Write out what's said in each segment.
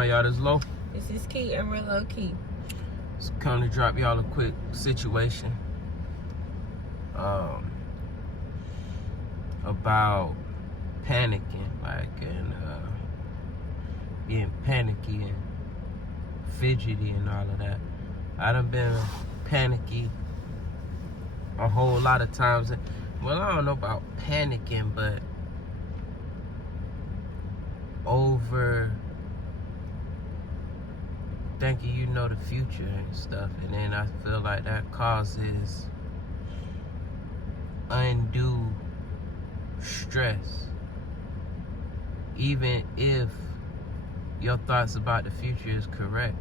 on, y'all? This is Lo. This is Key, and we're Lo&Kee. Just come to drop y'all a quick situation about panicking, and getting panicky and fidgety and all of that. I done been panicky a whole lot of times. Well, I don't know about panicking, but over thinking you know the future and stuff, and then I feel like that causes undue stress. Even if your thoughts about the future is correct,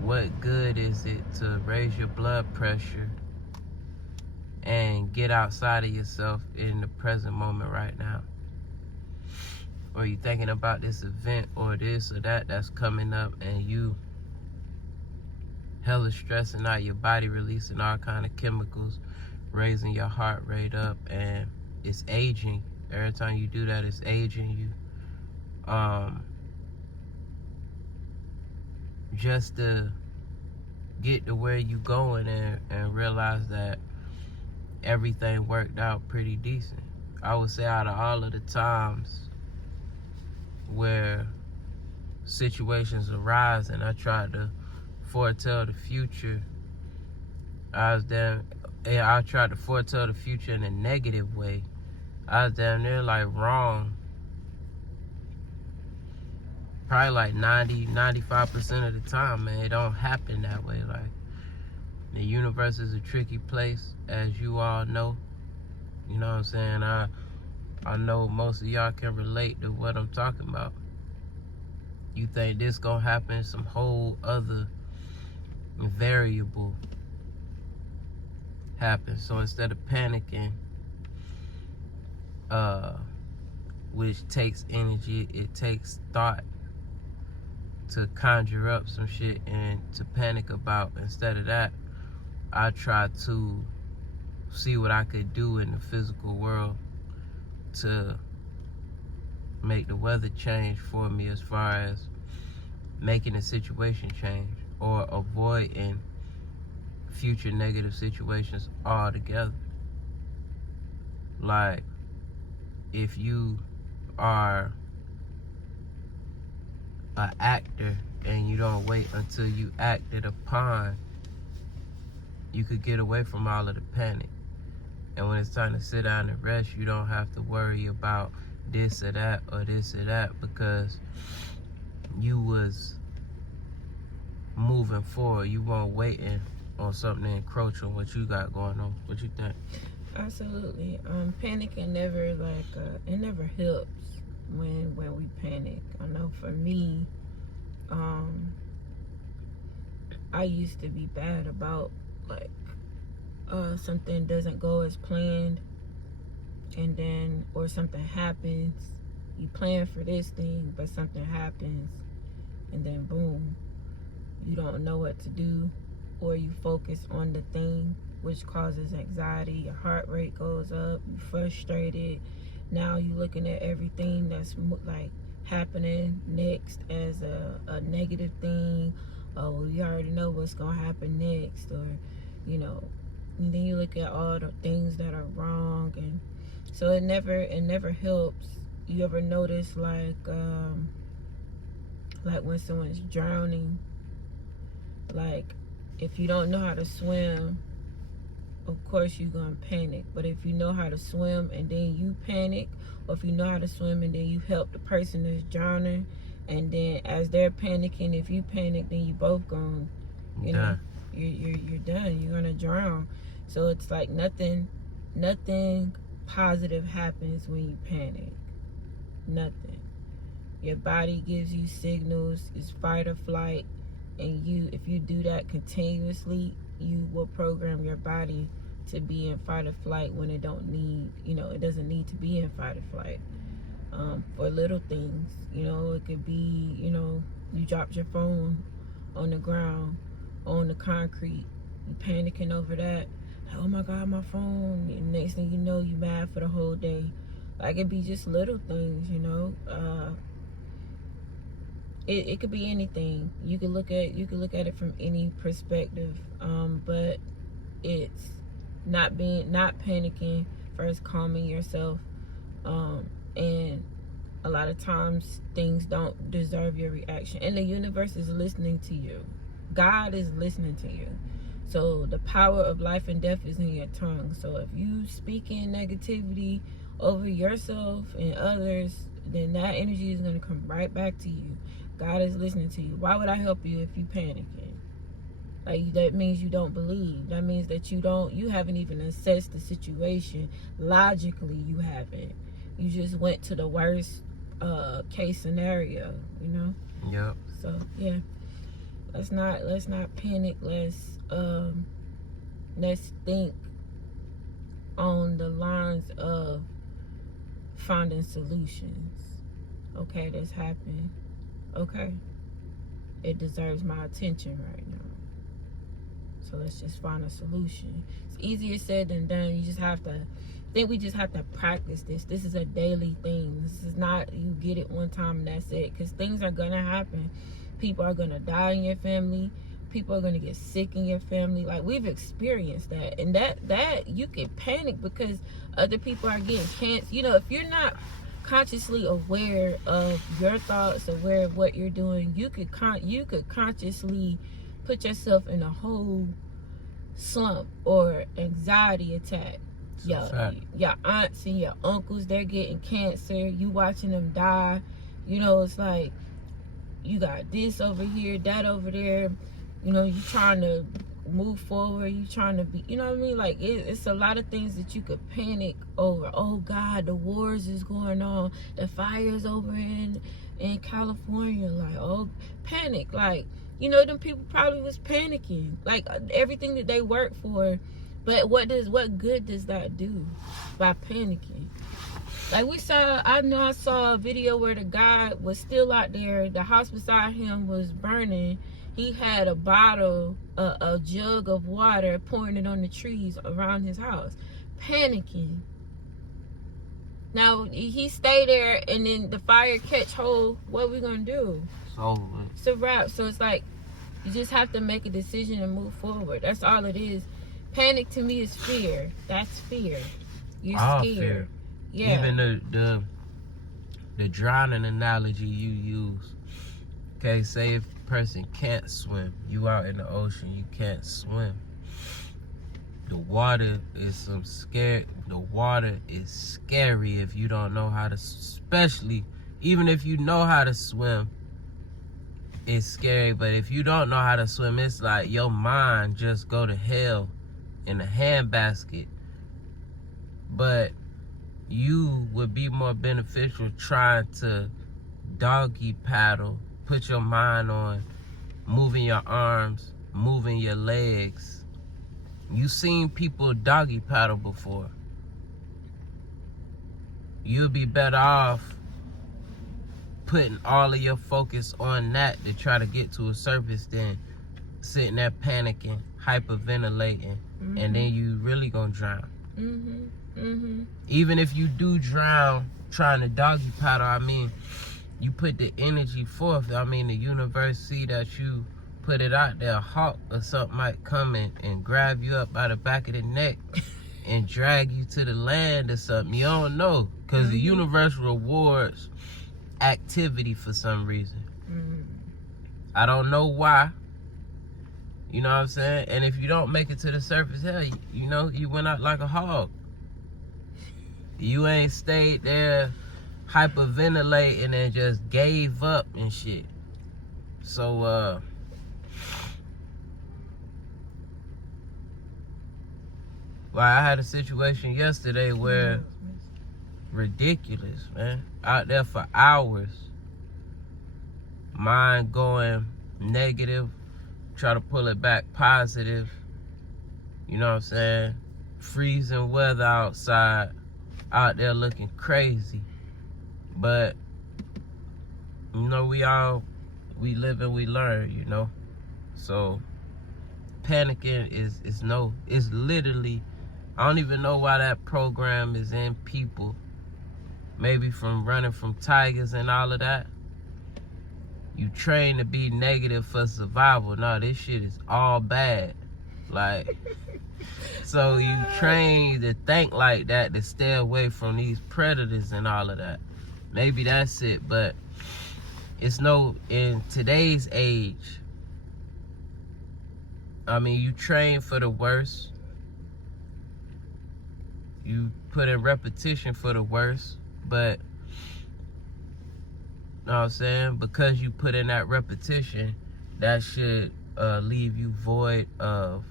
what good is it to raise your blood pressure and get outside of yourself in the present moment right now? Or you thinking about this event or this or that that's coming up, and you hella stressing out, your body releasing all kind of chemicals, raising your heart rate up, and it's aging. Every time you do that, it's aging you. Just to get to where you going and realize that everything worked out pretty decent. I would say out of all of the times where situations arise and I tried to foretell the future, I tried to foretell the future in a negative way. I was damn near like wrong. Probably like 90-95% of the time, man. It don't happen that way. Like, the universe is a tricky place, as you all know. You know what I'm saying? I know most of y'all can relate to what I'm talking about. You think this gonna happen, some whole other variable happens. So instead of panicking, which takes energy, it takes thought to conjure up some shit and to panic about. Instead of that, I try to see what I could do in the physical world to make the weather change for me, as far as making the situation change or avoiding future negative situations altogether. Like, if you are an actor and you don't wait until you acted upon, you could get away from all of the panic. And when it's time to sit down and rest, you don't have to worry about this or that or this or that, because you was moving forward. You weren't waiting on something to encroach on what you got going on. What you think? Absolutely. Panicking never it never helps when we panic. I know for me, I used to be bad about something doesn't go as planned, and then or something happens. You plan for this thing, but something happens, and then boom, you don't know what to do, or you focus on the thing, which causes anxiety. Your heart rate goes up, you're frustrated. Now you're looking at everything that's like happening next as a negative thing. Oh, you already know what's gonna happen next, or and then you look at all the things that are wrong, and so it never helps. You ever notice like when someone's drowning, like if you don't know how to swim, of course you're gonna panic. But if you know how to swim and then you panic, or if you know how to swim and then you help the person that's drowning, and then as they're panicking, if you panic, then you both gone, you're done. You're gonna drown. So it's like nothing positive happens when you panic. Nothing. Your body gives you signals. It's fight or flight, and if you do that continuously, you will program your body to be in fight or flight when it doesn't need to be in fight or flight. For little things, it could be, you dropped your phone on the ground, on the concrete, you panicking over that. Like, oh my God, my phone. And next thing you know, you mad for the whole day. Like, it be just little things, it could be anything. You could look at it from any perspective. But it's not panicking, first calming yourself, and a lot of times things don't deserve your reaction, and the universe is listening to you. God is listening to you. So the power of life and death is in your tongue. So if you speak in negativity over yourself and others, then that energy is going to come right back to you. God is listening to you. Why would I help you if you panicking? Like, that means you don't believe. That means that you haven't even assessed the situation. Logically, you haven't. You just went to the worst case scenario, you know? Yep. So, yeah. Let's not panic. Let's think on the lines of finding solutions. Okay, this happened. Okay. It deserves my attention right now. So let's just find a solution. It's easier said than done. We just have to practice this. This is a daily thing. This is not you get it one time and that's it. Because things are going to happen. People are going to die in your family. People are going to get sick in your family. Like, we've experienced that. And that you can panic because other people are getting cancer. You know, if you're not consciously aware of your thoughts, aware of what you're doing, you could consciously put yourself in a whole slump or anxiety attack. Your aunts and your uncles, they're getting cancer. You watching them die. You know, it's like you got this over here, that over there. You know, you trying to move forward. You trying to be, you know what I mean? Like, it's a lot of things that you could panic over. Oh God, the wars is going on. The fires over in California. Like, oh, panic. Like, you know, them people probably was panicking. Like, everything that they work for. But what good does that do by panicking? Like, I saw a video where the guy was still out there. The house beside him was burning. He had a bottle, a jug of water, pouring it on the trees around his house. Panicking. Now, he stayed there, and then the fire catch hold. What are we going to do? It's a wrap. So it's like, you just have to make a decision and move forward. That's all it is. Panic to me is fear. That's fear. You're scared. Fear. Yeah. Even the drowning analogy you use. Okay, say if a person can't swim, you out in the ocean, you can't swim. The water is The water is scary if you don't know how to, especially even if you know how to swim. It's scary, but if you don't know how to swim, it's like your mind just go to hell in a handbasket. But you would be more beneficial trying to doggy paddle, put your mind on moving your arms, moving your legs. You seen people doggy paddle before. You'll be better off putting all of your focus on that to try to get to a surface than sitting there panicking, hyperventilating, and then you really gonna drown. Even if you do drown trying to doggy paddle, I mean, you put the energy forth. I mean, the universe see that you put it out there. A hawk or something might come in and grab you up by the back of the neck and drag you to the land or something. You don't know, because the universe rewards activity for some reason. I don't know why. You know what I'm saying? And if you don't make it to the surface, hell, you know, you went out like a hog. You ain't stayed there hyperventilating and just gave up and shit. So, well, I had a situation yesterday where ridiculous, man. Out there for hours. Mind going negative. Try to pull it back positive. You know what I'm saying? Freezing weather outside. Out there looking crazy. But, you know, we live and we learn, you know? So, panicking is literally, I don't even know why that program is in people. Maybe from running from tigers and all of that. you train to be negative for survival. No, this shit is all bad. Like, so you train to think like that to stay away from these predators and all of that. Maybe that's it, but it's no, in today's age, I mean, you train for the worst. You put in repetition for the worst, but, you know what I'm saying? Because you put in that repetition, that should leave you void of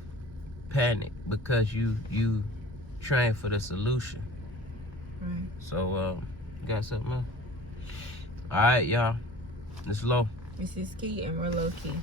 panic, because you train for the solution. Right. So, you got something else? All right, y'all. It's Lo. This is Key, and we're Lo&Kee.